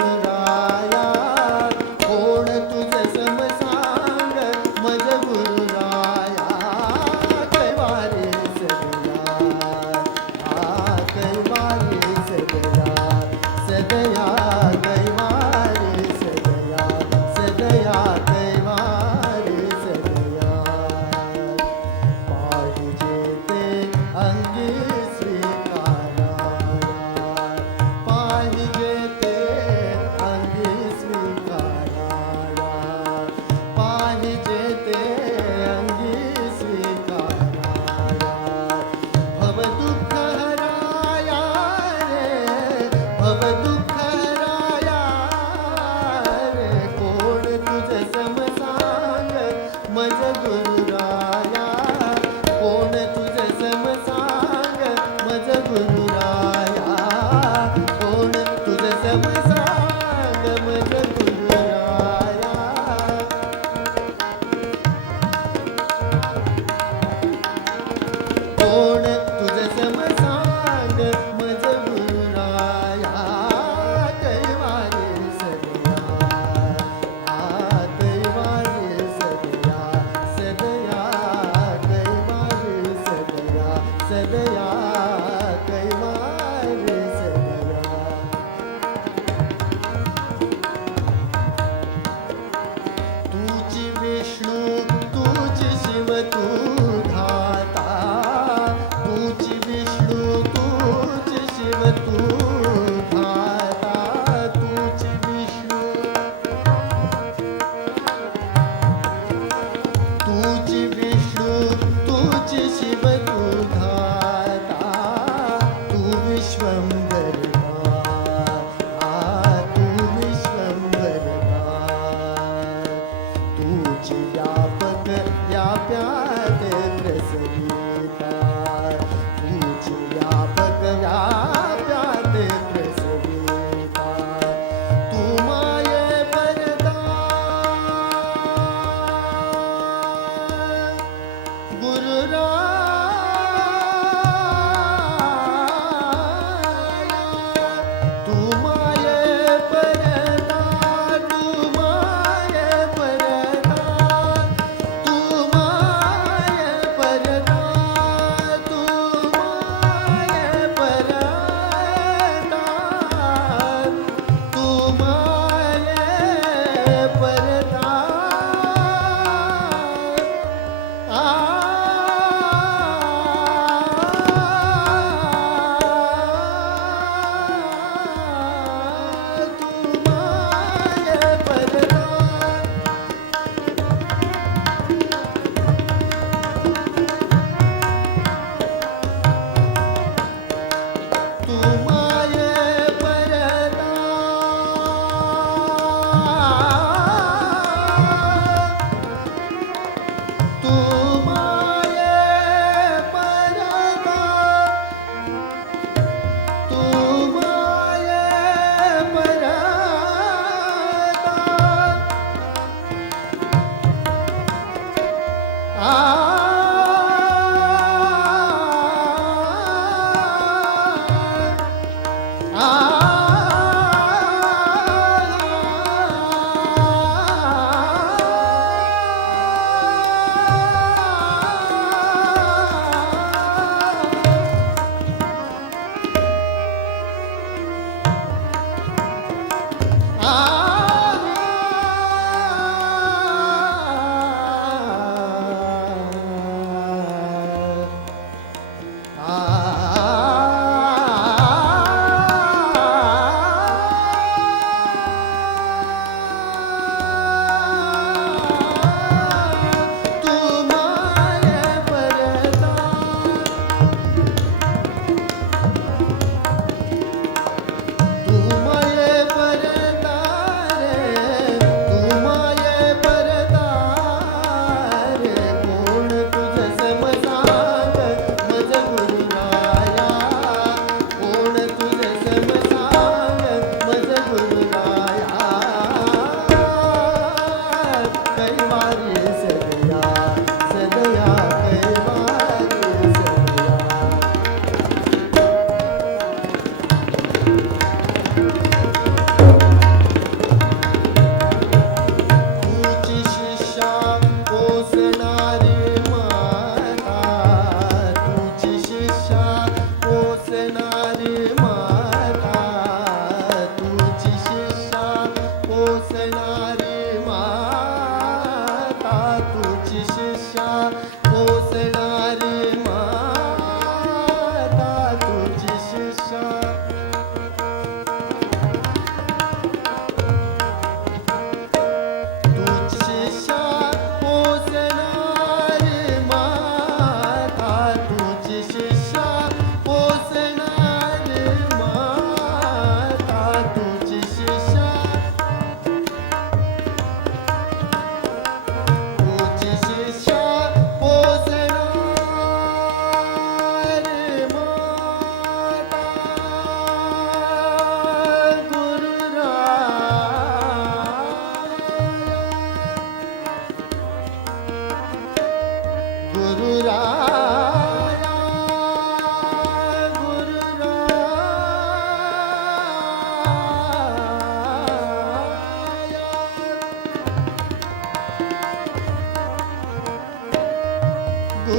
ਰਾਇਆ ਕੋਣ Xin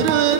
I'm gonna make you mine.